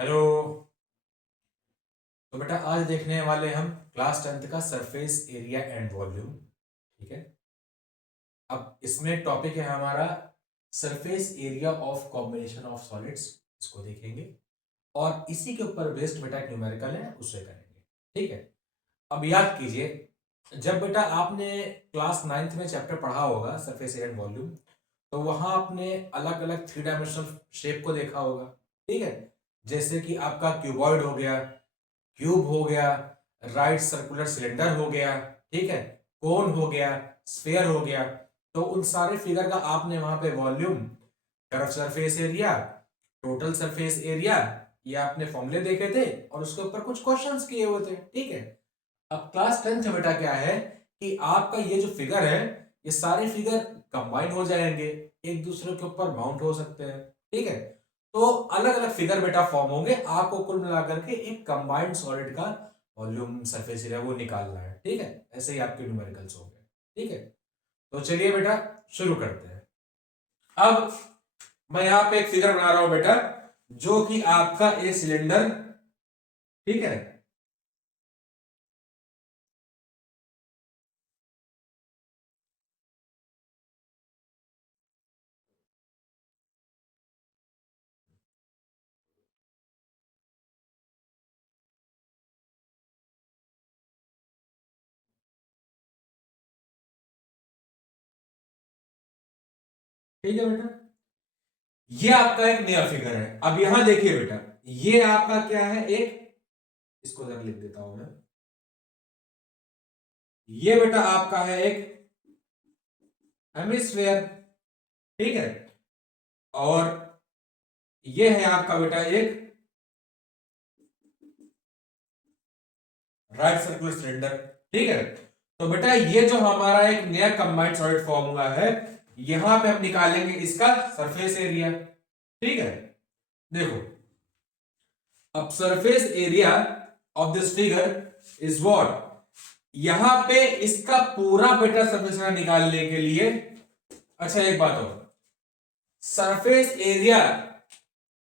Hello. तो बेटा आज देखने वाले हम क्लास 10th का सरफेस एरिया एंड वॉल्यूम। ठीक है। अब इसमें टॉपिक है हमारा surface area of combination of solids. इसको देखेंगे और इसी के ऊपर बेस्ड बेटा एक न्यूमेरिकल है उसे करेंगे। ठीक है। अब याद कीजिए, जब बेटा आपने क्लास 9th में चैप्टर पढ़ा होगा सरफेस एरिया एंड वॉल्यूम, तो वहां आपने अलग अलग 3 डायमेंशनल शेप को देखा होगा। ठीक है। जैसे कि आपका क्यूबॉइड हो गया, क्यूब हो गया, राइट सर्कुलर सिलेंडर हो गया, ठीक है, कोन हो गया, स्फीयर हो गया। तो उन सारे फिगर का आपने वहां पे volume, curve surface area, total surface area, ये आपने फॉर्मूले देखे थे और उसके ऊपर कुछ क्वेश्चंस किए हुए थे। ठीक है। अब क्लास 10th में बेटा क्या है कि आपका ये जो फिगर है, ये सारे फिगर कंबाइन हो जाएंगे, एक दूसरे के ऊपर माउंट हो सकते हैं। ठीक है। तो अलग अलग फिगर बेटा फॉर्म होंगे, आपको कुल मिलाकर के एक कंबाइंड सॉलिड का वॉल्यूम सरफेस एरिया वो निकालना है। ठीक है। ऐसे ही आपके न्यूमेरिकल्स हो गए। ठीक है। तो चलिए बेटा शुरू करते हैं। अब मैं यहां पे एक फिगर बना रहा हूं बेटा, जो कि आपका ए सिलेंडर, ठीक है, ठीक है बेटा, ये आपका एक नया फिगर है। अब यहां देखिए बेटा, ये आपका क्या है, एक, इसको जरा लिख देता हूं मैं, ये बेटा आपका है एक हेमिस्फेयर। ठीक है। और ये है आपका बेटा एक राइट सर्कुलर सिलेंडर। ठीक है। तो बेटा ये जो हमारा एक नया कंबाइंड सॉलिड फॉर्म हुआ है, यहां पे हम निकालेंगे इसका सरफेस एरिया। ठीक है। देखो, अब surface area of this figure is what, यहां पे इसका पूरा बेटा सरफेस एरिया निकालने के लिए, अच्छा एक बात और, सरफेस एरिया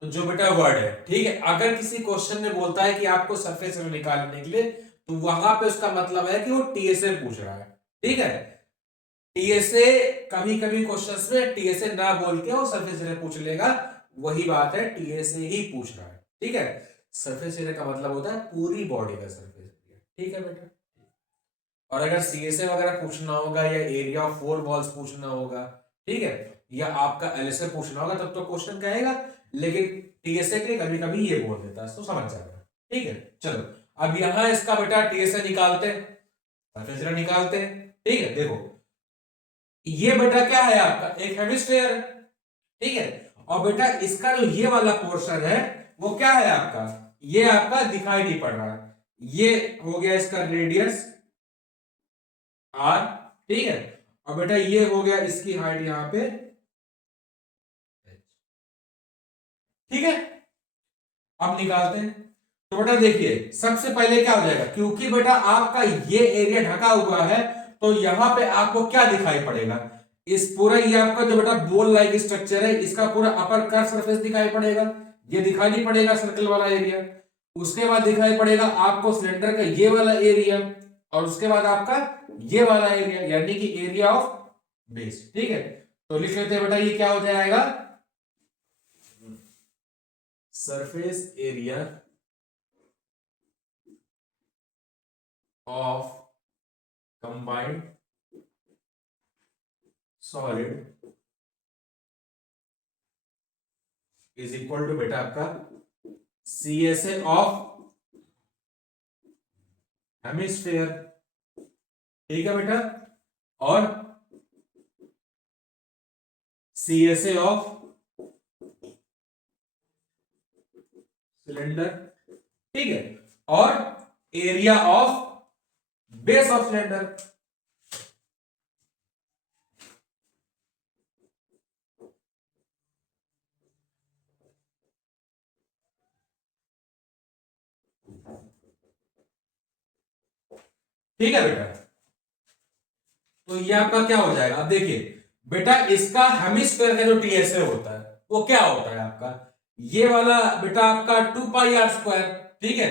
जो बेटा वर्ड है, ठीक है, अगर किसी क्वेश्चन में बोलता है कि आपको सरफेस एरिया निकालने के लिए, तो वहां पे उसका मतलब है कि वो टीएसए पूछ रहा है। ठीक है। टीएसए कभी कभी क्वेश्चंस में टीएसए ना बोल के वो सरफेस एरिया पूछ लेगा, वही बात है, टीएसए ही पूछ रहा है। ठीक है। सरफेस एरिया का मतलब होता है पूरी बॉडी का सरफेस एरिया। ठीक है बेटा। और अगर सीएसए वगैरह पूछना होगा या एरिया ऑफ फोर वॉल्स पूछना होगा, ठीक है, या आपका एलएसए पूछना होगा, तब तो क्वेश्चन कहेगा, लेकिन टीएसए के कभी कभी ये बोल देता है, तो समझ जाएगा। ठीक है। चलो, अब यहां इसका बेटा टीएसए निकालते हैं, सरफेस एरिया निकालते हैं। ठीक है। देखो, ये बेटा क्या है आपका, एक हेमिस्फेयर। ठीक है। और बेटा इसका जो ये वाला पोर्शन है, वो क्या है आपका, ये आपका दिखाई नहीं पड़ रहा है, ये हो गया इसका रेडियस आर। ठीक है। और बेटा ये हो गया इसकी हाइट यहां पे, ठीक है। अब निकालते हैं। तो बेटा देखिए, सबसे पहले क्या हो जाएगा, क्योंकि बेटा आपका ये एरिया ढका हुआ है, तो यहां पे आपको क्या दिखाई पड़ेगा, इस पूरा ये आपका जो बेटा बोल लाइक स्ट्रक्चर है, इसका पूरा अपर कर्व सरफेस दिखाई पड़ेगा, ये दिखाई नहीं पड़ेगा सर्कल वाला एरिया। उसके बाद दिखाई पड़ेगा आपको सिलेंडर का ये वाला एरिया, और उसके बाद आपका ये वाला एरिया, यानी कि एरिया ऑफ बेस। ठीक है। तो लिख लेते हैं बेटा, ये क्या हो जाएगा, surface area of combined solid is equal to बेटा आपका सीएसए ऑफ हेमिस्फेयर। ठीक है बेटा। और सीएसए ऑफ सिलेंडर। ठीक है। और area of base of cylinder. ठीक है बेटा। तो ये आपका क्या हो जाएगा, अब देखिए बेटा, इसका हेमिस्फेयर का जो टीएसए होता है वो क्या होता है आपका, ये वाला बेटा आपका 2 पाई r स्क्वायर, ठीक है।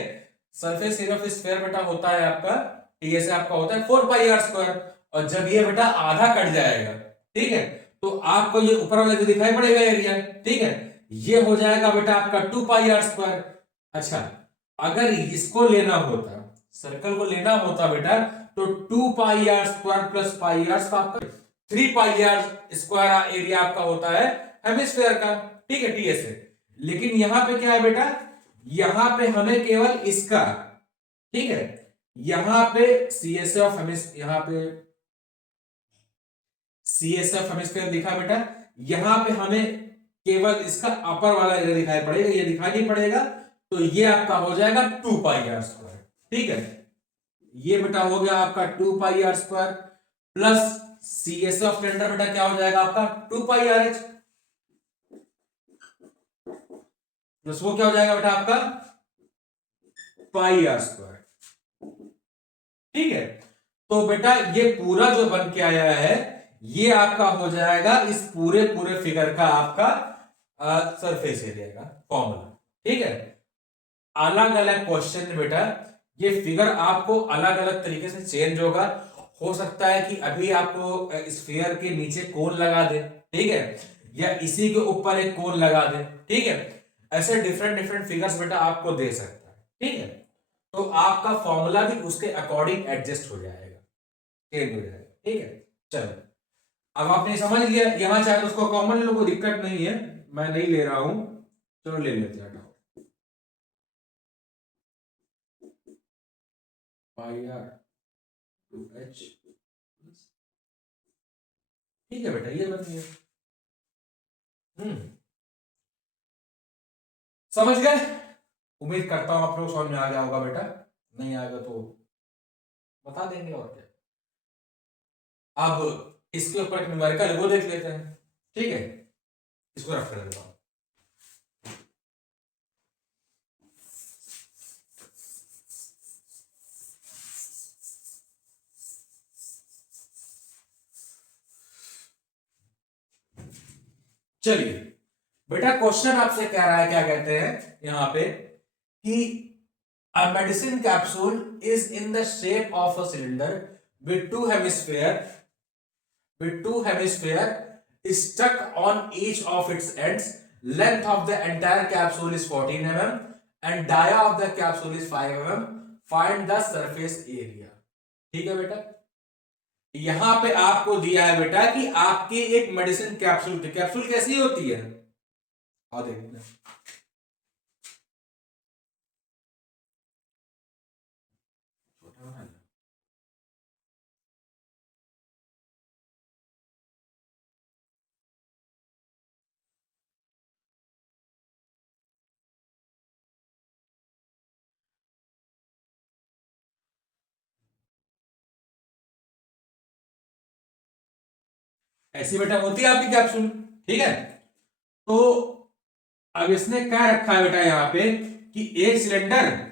सरफेस एरिया ऑफ स्फीयर बेटा होता है आपका, टीए से आपका होता है 4 पाई r स्क्वायर। और जब ये बेटा आधा कट जाएगा, ठीक है, तो आपको ये ऊपर वाला जो दिखाई पड़ेगा एरिया, ठीक है, ये हो जाएगा बेटा आपका 2 पाई r स्क्वायर। अच्छा, अगर इसको लेना होता, सर्कल को लेना होता बेटा, तो 2 pi r square plus pi R, आपका 3 पाई r स्क्वायर एरिया आपका होता है हेमिस्फीयर का, ठीक है, टीए से। लेकिन यहां पे क्या है बेटा, यहां पे हमें केवल इसका, ठीक है, यहां पे सीएसए ऑफ हेमिस्फीयर, यहां पे सीएसए ऑफ हेमिस्फीयर दिखा बेटा, यहां पे हमें केवल इसका अपर वाला एरिया दिखाई पड़ेगा, ये दिखाई नहीं पड़ेगा। तो ये आपका हो जाएगा 2 पाई r स्क्वायर, ठीक है। ये बेटा हो गया आपका 2 pi r square plus CSA of cylinder बेटा क्या हो जाएगा आपका 2 पाई r h, प्लस वो क्या हो जाएगा बेटा आपका पाई r स्क्वायर, ठीक है। तो बेटा ये पूरा जो बन के आया है, ये आपका हो जाएगा इस पूरे पूरे फिगर का आपका सरफेस एरिया का फॉर्मूला, ठीक है। अलग अलग क्वेश्चन बेटा ये फिगर आपको अलग अलग तरीके से चेंज होगा। हो सकता है कि अभी आपको स्फीयर के नीचे कोन लगा दे, ठीक है, या इसी के ऊपर एक कोन लगा दे, ठीक है। ऐसे डिफरेंट डिफरेंट फिगर्स बेटा आपको दे सकता है, ठीक है। तो आपका फॉर्मूला भी उसके अकॉर्डिंग एडजस्ट हो जाएगा, चेंज हो जाएगा, ठीक है। चलो, अब आपने समझ लिया, यहां चाहे तो उसको कॉमन लो, कोई दिक्कत नहीं है, मैं नहीं ले रहा हूं, चलो ले लेते हैं, पाई आर 2h, ठीक है बेटा, ये बन गया। समझ गए? उम्मीद करता हूं आप लोग समझ में आ गया होगा बेटा, नहीं आएगा तो बता देंगे और क्या। अब इसके ऊपर एक न्यूमेरिकल वो देख लेते हैं, ठीक है, इसको रफ कर देता हूं। चलिए बेटा, क्वेश्चन आपसे कह रहा है, क्या कहते हैं यहां पे कि a medicine capsule is in the shape of a cylinder with two hemisphere stuck on each of its ends. Length of the entire capsule is 14 mm and dia of the capsule is 5 mm. Find the surface area. ठीक है बेटा, यहां पे आपको दिया है बेटा कि आपकी एक मेडिसिन कैप्सूल थी। कैप्सूल कैसी होती है, आओ देखते हैं। ऐसी बेटा होती है आपकी कैप्सूल, ठीक है। तो अब इसने क्या रखा है बेटा यहां पे कि एक cylinder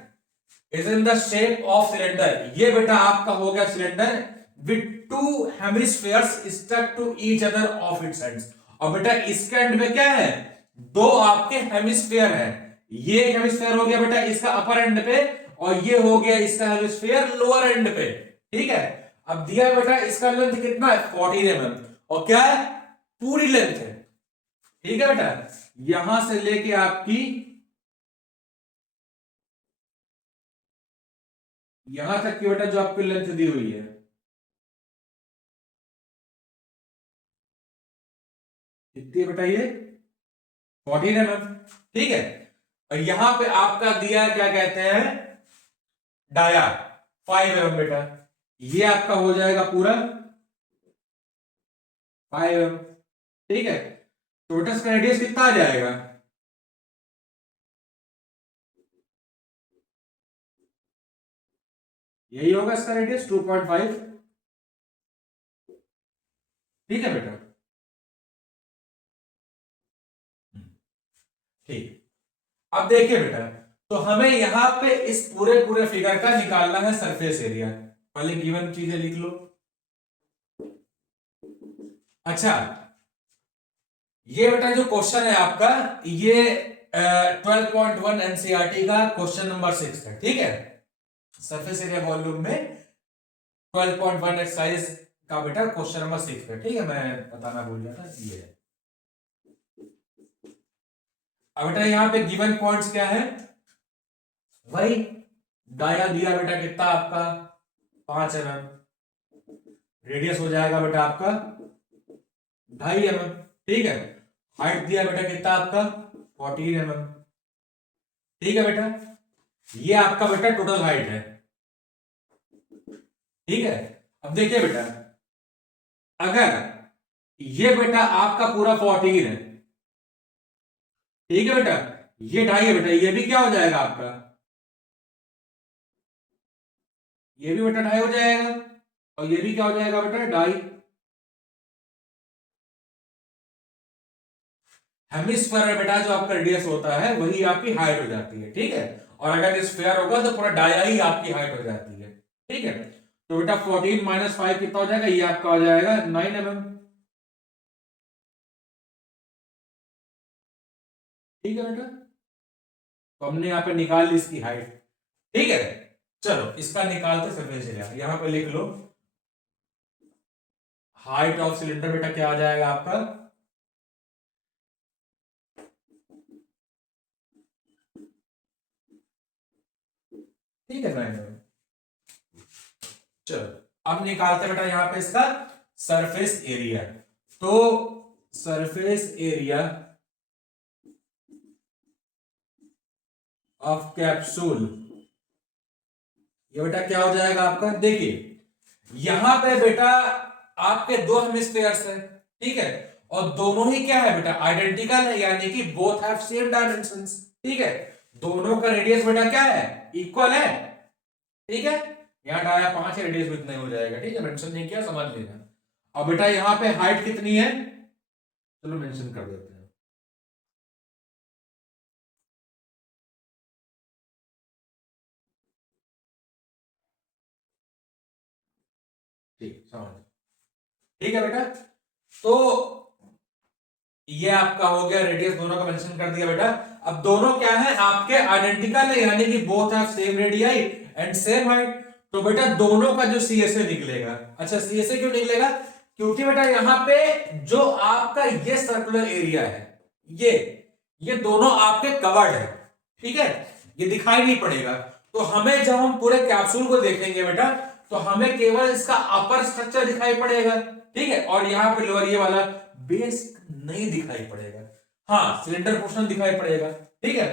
is in the shape of cylinder, ये बेटा आपका हो गया cylinder with two hemispheres stuck to each other of its ends. और बेटा इसके एंड में क्या है, दो आपके हेमिस्फीयर है, ये एक हेमिस्फीयर हो गया बेटा इसका अपर एंड पे, और ये हो गया इसका हेमिस्फीयर लोअर एंड पे, ठीक है। अब दिया बेटा इसका लेंथ कितना है 14 mm, और क्या है पूरी लेंथ है, ठीक है बेटा, यहां से लेके आपकी यहां तक की बेटा जो आपकी लेंथ दी हुई है, कितनी है बेटा ये 14 mm, ठीक है। और यहां पे आपका दिया है क्या कहते हैं डाया 5 mm बेटा, ये आपका हो जाएगा पूरा 5 mm, ठीक है। तो बेटा इसका रेडियस कितना आ जाएगा, यही होगा इसका रेडियस 2.5, ठीक है बेटा, ठीक। अब देखिए बेटा, तो हमें यहां पे इस पूरे पूरे फिगर का निकालना है सरफेस एरिया। पहले गिवन चीजें लिख लो। अच्छा, ये बेटा जो क्वेश्चन है आपका, ये 12.1 एनसीईआरटी का क्वेश्चन नंबर 6 है, ठीक है। सरफेस एरिया वॉल्यूम में 12.1 एक्सरसाइज का बेटा क्वेश्चन नंबर 6 है, ठीक है। मैं बताना भूल गया था, ये है। अब बेटा यहाँ पे गिवन पॉइंट्स क्या है, वही डाया दिया बेटा कितना आपका 5 mm, रेडियस हो जाएगा बेटा आपका 2.5 mm, ठीक है। हाइट दिया बेटा कितना आपका 14 mm, ठीक है बेटा। ये आपका बेटा टोटल हाइट है, ठीक है। अब देखिए बेटा, अगर ये बेटा आपका पूरा 14 है, ठीक है बेटा, ये 2.5 है बेटा, ये भी क्या हो जाएगा आपका, ये भी बेटा 2.5 हो जाएगा, और ये भी क्या हो जाएगा बेटा 2.5। हेमिस्फीयर बेटा जो आपका रेडियस होता है वही आपकी हाइट हो जाती है, ठीक है। और अगर स्फीयर होगा तो पूरा डाया ही आपकी हाइट हो जाती है, ठीक है। तो बेटा 14 माइनस 5 कितना हो जाएगा, ये आपका हो जाएगा 9 mm, ठीक है बेटा। तो हमने यहाँ पे निकाल ली इसकी हाइट, ठीक है। चलो इसका निकालते सरफेस एरिया, यहां पे लिख लो हाइट ऑफ सिलेंडर बेटा क्या आ जाएगा आपका, ठीक है 9 mm। चलो अब निकालते बेटा यहां पे इसका सरफेस एरिया। तो सरफेस एरिया ऑफ कैप्सूल, ये बेटा क्या हो जाएगा आपका, देखिए यहां पे बेटा आपके दो हेमिस्फीयर्स है, ठीक है। और दोनों ही क्या है बेटा आइडेंटिकल है, यानी कि बोथ हैव सेम डायमेंशंस, ठीक है। दोनों का रेडियस बेटा क्या है, इक्वल है, ठीक है। यहाँ डाया 5 है, रेडियस भी इतना ही हो जाएगा, ठीक है। मेंशन नहीं किया, समझ लेना। अब बेटा यहाँ पे हाइट कितनी है, चलो मेंशन कर देते हैं, ठीक समझ, ठीक है बेटा। तो ये आपका हो गया, रेडियस दोनों का मेंशन कर दिया बेटा। अब दोनों क्या है आपके आइडेंटिकल है, यानी कि both have same radii and same height. तो बेटा दोनों का जो सीएसए निकलेगा, अच्छा सीएसए क्यों निकलेगा, क्योंकि बेटा यहां पे जो आपका ये सर्कुलर एरिया है, ये दोनों आपके कवर्ड है, ठीक है। ये दिखाई नहीं पड़ेगा। तो हमें जब हम पूरे कैप्सूल को देखेंगे बेटा, तो हमें केवल इसका अपर स्ट्रक्चर दिखाई पड़ेगा, ठीक है। और यहां पे लोअर ये वाला बेस नहीं दिखाई पड़ेगा, हाँ सिलेंडर पोर्शन दिखाई पड़ेगा, ठीक है।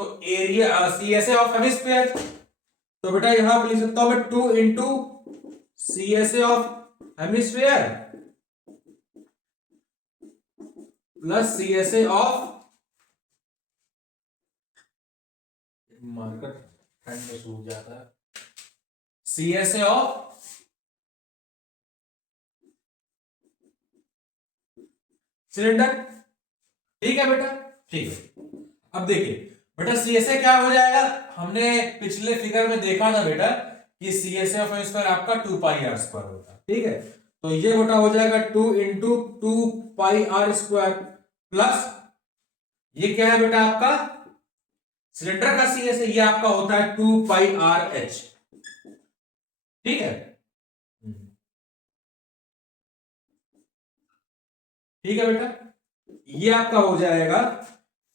तो एरिया सीएसए ऑफ हेमिस्फीयर, तो बेटा यहां पे लिख सकता हूं मैं 2 into CSA of hemisphere plus CSA of, marker ठंड में सूख जाता है, सीएसए ऑफ सिलेंडर, ठीक है बेटा, ठीक है। अब देखिए बेटा सीएसए क्या हो जाएगा, हमने पिछले फिगर में देखा था बेटा कि सीएसए ऑफ स्क्वायर आपका 2 पाई आर स्क्वायर होता है, ठीक है। तो ये बेटा हो जाएगा 2 into 2 pi R square plus ये क्या है बेटा आपका सिलेंडर का सीएसए, ये आपका होता है 2 पाई आर एच, ठीक है, ठीक है बेटा। ये आपका हो जाएगा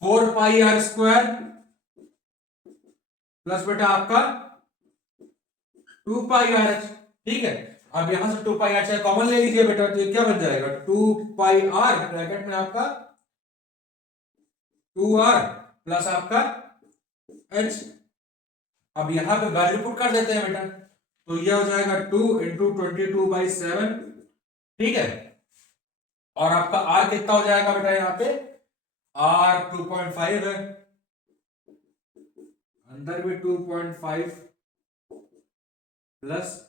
4 पाई आर स्क्वायर प्लस बेटा आपका 2 पाई आर एच, ठीक है। अब यहां से 2 पाई आर कॉमन ले लीजिए बेटा, तो ये क्या बन जाएगा 2 पाई आर ब्रैकेट में आपका 2r प्लस आपका h। अब यहां पे वैल्यू पुट कर देते हैं बेटा, तो ये हो जाएगा 2 इंटू 22/7, ठीक है। और आपका r कितना हो जाएगा बेटा, यहाँ पे r 2.5 है, अंदर भी 2.5 प्लस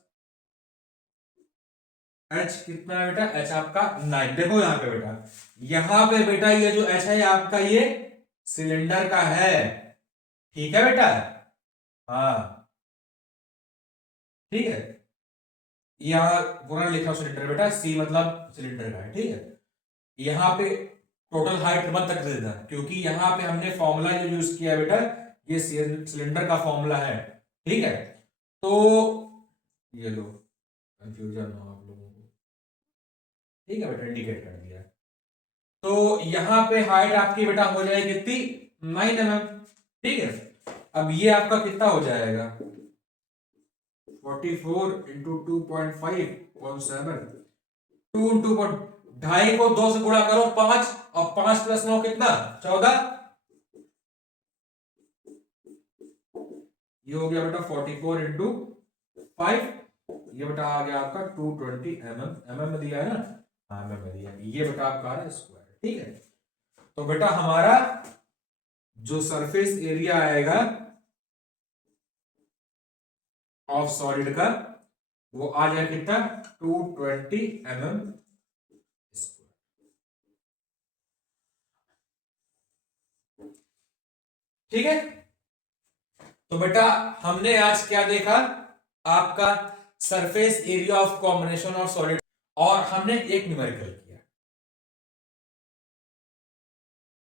h कितना है बेटा, h आपका 9। देखो यहाँ पे बेटा, यहां पे बेटा ये जो h है आपका ये सिलेंडर का है, ठीक है बेटा, हाँ ठीक है। यहां पूरा लिखा सिलेंडर बेटा, सी मतलब सिलेंडर का है, ठीक है। यहां पे टोटल हाइट मत तक देना, क्योंकि यहाँ पे हमने फॉर्मूला जो यूज किया बेटा ये सिलेंडर का फॉर्मूला है, ठीक है। तो ये लो, कंफ्यूजन हो आप लोगों को, ठीक है बेटा, इंडिकेट कर दिया। तो यहाँ पे हाइट आपकी बेटा हो जाएगी कितनी, 9 mm, ठीक है। अब ये आपका कितना हो जाएगा, 44 इंटू 2.5 2 इंटू 2.5 को 2 से गुणा करो 5, और 5 प्लस 9 कितना 14, ये हो गया बेटा 44 इंटू 5, ये बेटा आ गया आपका 220 mm में दिया है ना, हाँ mm में दिया, ये बेटा आपका आ रहा है स्क्वायर, ठीक है। तो बेटा हमारा जो सरफेस एरिया आएगा ऑफ सॉलिड का वो आ जाए कितना 220 mm स्क्वायर, ठीक है। तो बेटा हमने आज क्या देखा, आपका surface area of combination of solid, और हमने एक न्यूमेरिकल किया।